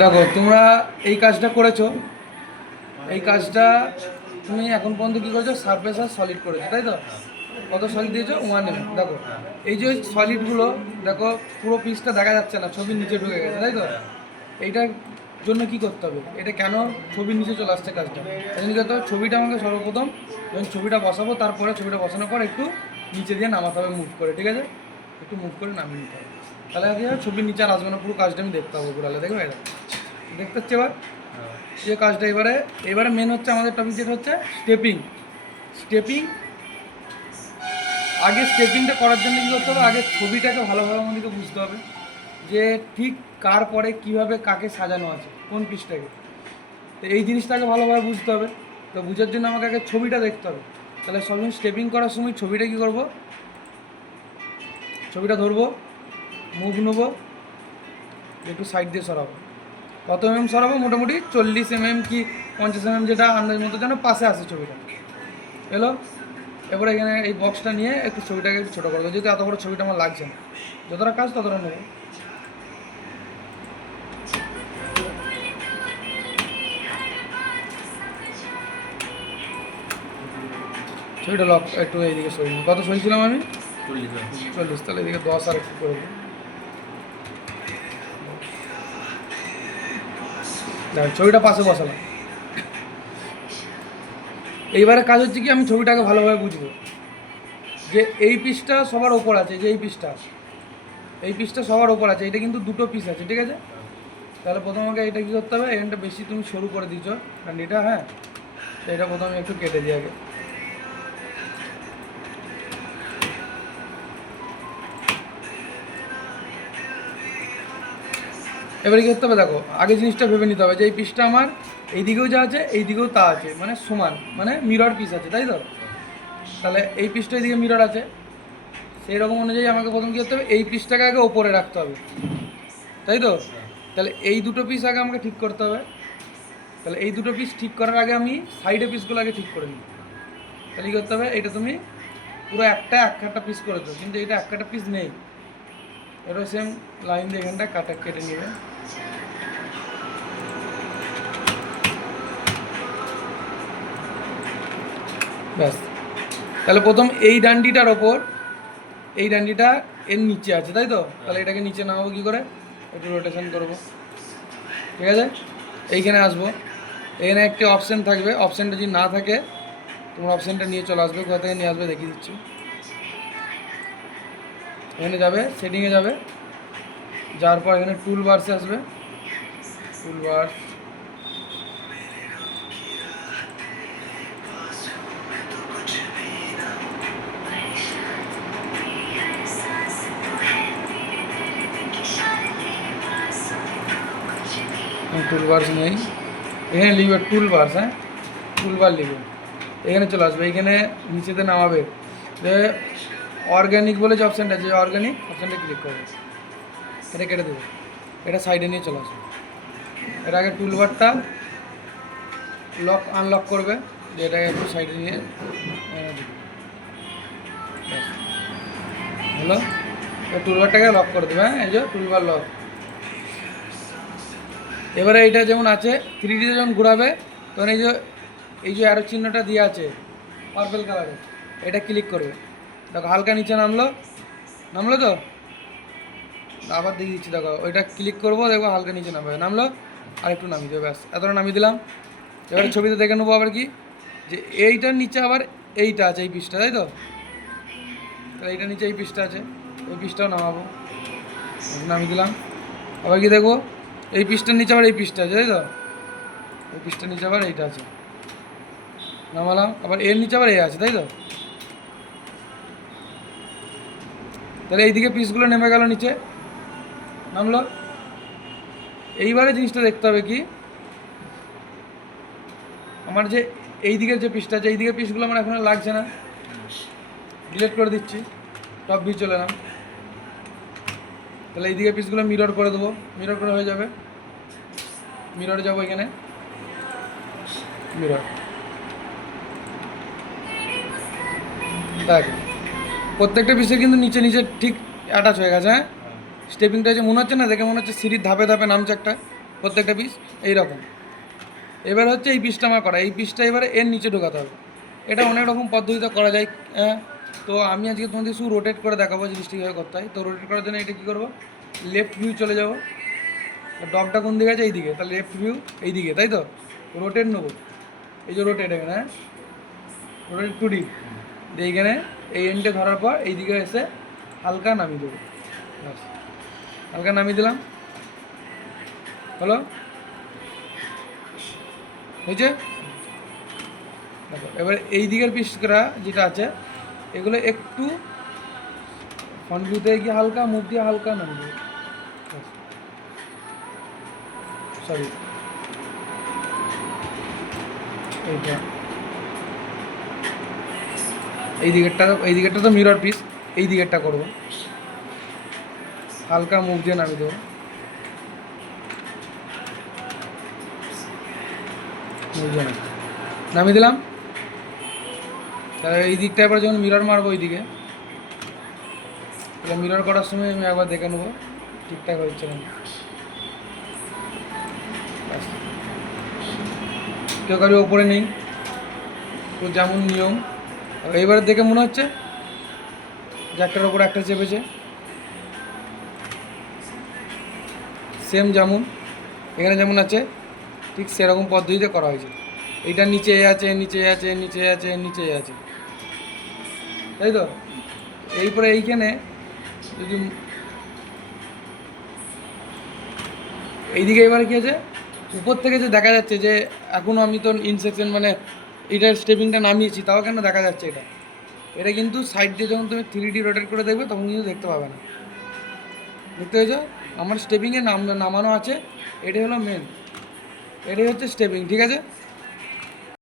দেখো, তোমরা এই কাজটা করেছ। এই কাজটা তুমি এখন পর্যন্ত কী করেছ? সারফেস আর সলিড করেছ, তাই তো? কত সলিড দিয়েছ? ওয়ান এম দেখো, এই যে সলিডগুলো দেখো, পুরো পিসটা দেখা যাচ্ছে না, ছবির নিচে ঢুকে গেছে, তাই তো? এইটার জন্য কি করতে হবে? এটা কেন ছবির নিচে চলে আসছে কাজটা? এই জন্য ছবিটা আমাকে সর্বপ্রথম, যখন ছবিটা বসাবো, তারপরে ছবিটা বসানোর পর একটু নিচে দিয়ে নামাতে হবে মুভ করে, ঠিক আছে? একটু মুভ করে নামিয়ে নিতে হবে। তাহলে আগে ছবির নিচে আর আসবে না পুরো কাজটা আমি দেখতে পাবো পুরালে দেখবে এটা। দেখতে হচ্ছে এবার? যে কাজটা এবারে এবারে মেন হচ্ছে আমাদের টপিক যেটা হচ্ছে স্টেপিং স্টেপিং আগে স্টেপিংটা করার জন্য কী করতে হবে? আগে ছবিটাকে ভালোভাবে আমাদেরকে বুঝতে হবে যে ঠিক কার পরে কীভাবে কাকে সাজানো আছে কোন পিসটাকে। তো এই জিনিসটাকে ভালোভাবে বুঝতে হবে। তো বুঝার জন্য আমাকে আগে ছবিটা দেখতে হবে। তাহলে সবসময় স্টেপিং করার সময় ছবিটা কী করব? ছবিটা ধরবো মুভ নেব, একটু সাইড দিয়ে সরাবো। কত এমএম সরাবো? মোটামুটি চল্লিশ এমএম কি পঞ্চাশ এমএম যেটা আন্দাজ মতো যেন পাশে আসে ছবিটা। এলো? এবারে এখানে এই বক্সটা নিয়ে একটু ছবিটাকে একটু ছোটো করব যেহেতু এত বড় ছবিটা আমার লাগছে না। যতটা কাজ ততটা নেব। ছবিটা লক একটু এইদিকে নিই। কত সরিয়েছিলাম আমি? চল্লিশ তাহলে এদিকে দশ আর একটু করে দেখ ছবিটা পাশে বসালাম। এইবারে কাজ হচ্ছে কি, আমি ছবিটাকে ভালোভাবে বুঝব। যে এই পিসটা সবার ওপর আছে, যে এই পিসটা এই পিসটা সবার ওপর আছে, এটা কিন্তু দুটো পিস আছে, ঠিক আছে? তাহলে প্রথম আমাকে এটা কী করতে হবে, এখানটা বেশি তুমি সরু করে দিচ্ছ ডান্ডিটা হ্যাঁ তো এটা প্রথমে একটু কেটে দিই আগে। এবারে কী করতে হবে দেখো, আগে জিনিসটা ভেবে নিতে হবে যে এই পিসটা আমার এই দিকেও যা আছে এই দিকেও তা আছে মানে সমান মানে মিরর পিস আছে, তাই তো? তাহলে এই পিসটা এদিকে মিরর আছে। সেই রকম অনুযায়ী আমাকে প্রথম কী করতে হবে, এই পিসটাকে আগে ওপরে রাখতে হবে। তাই তো? তাহলে এই দুটো পিস আগে আমাকে ঠিক করতে হবে। তাহলে এই দুটো পিস ঠিক করার আগে আমি সাইডে পিসগুলো আগে ঠিক করে নিই। তাহলে কী করতে হবে, এটা তুমি পুরো একটা এক একটা পিস করেছ, কিন্তু এটা এক একটা পিস নেই। এটা সেম লাইন দিয়ে এখানটা কাটা কেটে নেবে ব্যাস। তাহলে প্রথম এই ডান্ডিটার ওপর, এই ডান্ডিটা এর নিচে আছে, তাই তো? তাহলে এটাকে নিচে নামাবো কী করে? একটু রোটেশন করব। ঠিক আছে? এইখানে আসব। এখানে একটি অপশান থাকবে। অপশানটা যদি না থাকে, তোমার অপশানটা নিয়ে চলে আসবে, কোথা থেকে নিয়ে আসবে দেখিয়ে দিচ্ছি। এখানে যাবে সেটিংয়ে যাবে। যাওয়ার পর এখানে টুল বার্সে আসবে। টুল বার্স টুল বার্স নেই। এখানে লিখবে টুল বার্স হ্যাঁ? টুল বার লিখবে। এখানে চলে আসবে। এখানে নিচেতে নামাবে। অর্গ্যানিক বলে যে অপশানটা আছে অর্গ্যানিক অপশানটা ক্লিক করবে। এটা কেটে দেবে। এটা সাইডে নিয়ে চলে আসবে। এর আগে টুলবারটা লক আনলক করবে। যে এটাকে একটু সাইডে নিয়ে। হলো? টুলবারটাকে লক করে দেবে হ্যাঁ? এই যে টুলবার লক এবারে এইটা যেমন আছে থ্রি ডিতে যখন ঘোরাবে, তখন এই যে এই যে অ্যারো চিহ্নটা দিয়ে আছে পার্পেল কালারের এটা ক্লিক করবে। দেখো, হালকা নিচে নামলো। নামলো তো? আবার দিয়ে দিচ্ছি, দেখো, ওইটা ক্লিক করব, দেখব হালকা নিচে নামবে। নামলো? আর একটু নামিয়ে দেবে, ব্যাস, এতটা নামিয়ে দিলাম। এবারে ছবিতে দেখে নেব আবার কি, যে এইটার নিচে আবার এইটা আছে, এই পিসটা তাই তো? তাহলে এইটার নিচে এই পিসটা আছে, ওই পিসটাও নামাবো। নামিয়ে দিলাম। আবার কি দেখব? এই পিসটার নিচে আবার এই পিসটা আছে, তাই তো? এই পিসটার নিচে আবার এইটা আছে। নামালাম, আবার এর নিচে আবার এ আছে, তাই তো? তাহলে এইদিকে পিসগুলো নেমে গেল নিচে। নামলো। এইবারে জিনিসটা দেখতে হবে কি? আমার যে এই দিকের যে পিসটা আছে এই দিকের পিসগুলো আমার এখন লাগছে না। ডিলিট করে দিচ্ছি। টপ ভিউ চলে এলাম। তাহলে এই দিকে পিসগুলো মিরর করে দেবো। মিরর করে হয়ে যাবে। মিররে যাব এখানে। মিরর দেখ, প্রত্যেকটা পিসে কিন্তু নিচে নিচে ঠিক অ্যাটাচ হয়ে গেছে হ্যাঁ? স্টেপিংটা যে মনে হচ্ছে না, দেখে মনে হচ্ছে সিঁড়ির ধাপে ধাপে নামছে একটা, প্রত্যেকটা পিস এইরকম। এবার হচ্ছে এই পিসটা আমার করা। এই পিসটা এবারে এর নিচে ঢোকাতে হবে। এটা অনেক রকম পদ্ধতিতে করা যায় হ্যাঁ? তো আমি আজকে তোমাদের শুধু রোটেট করে দেখাবো জিনিসটা কীভাবে করতে হয়। তো রোটেট করার জন্য এটা কী করব? লেফট ভিউ চলে যাব। ডগটা কোন দিকে আছে? এইদিকে। তাহলে লেফট ভিউ এইদিকে, তাই তো? রোটেট নেব। এই যে রোটেট এখানে রোটেট টু ডি এইখানে এই এন্ডে ধরার পর এইদিকে এসে হালকা নামিয়ে দেবো। হালকা নামিয়ে দিলাম। হলো? হয়েছে? এবার এই দিকের পিসটা যেটা আছে এগুলো একটু ফ্রন্ট ভিউতে গিয়ে হালকা, মুখ দিয়ে হালকা নামিয়ে দেবো। সরি এইটা। এই দিকেরটা এই দিকেরটা তো মিরর পিস এই দিকেরটা করব। হালকা মুখ দিয়ে নামিয়ে দেবো। নামিয়ে দিলাম। তাহলে এই দিকটা এবার যখন মিরর মারবো ওই দিকে তাহলে মিরর করার সময় আমি একবার দেখে নেব, ঠিকঠাক হচ্ছে না কেউ কারও ওপরে নেই, তো যেমন নিয়ম। এইবারে দেখে মনে হচ্ছে যে একটার ওপর একটা চেপেছে। সেম যেমন, এখানে যেমন আছে, ঠিক সেরকম পদ্ধতিতে করা হয়েছে। এইটা নিচে আছে নিচে আছে নিচে আছে নিচে আছে। তাই তো? এইপরে এইখানে যদি এইদিকে এবার কি আছে উপর থেকে যে দেখা যাচ্ছে যে এখনও আমি তো ইনসেকশন মানে এটার স্টেপিংটা নামিয়েছি, তাও কেন দেখা যাচ্ছে এটা? এটা কিন্তু সাইড দিয়ে যখন তুমি থ্রি ডি রোটেট করে দেখবে, তখন কিন্তু দেখতে পাবে না। দেখতে পেয়েছ? আমার স্টেপিংয়ে নাম নামানো আছে, এটাই হলো মেন এটাই হচ্ছে স্টেপিং ঠিক আছে?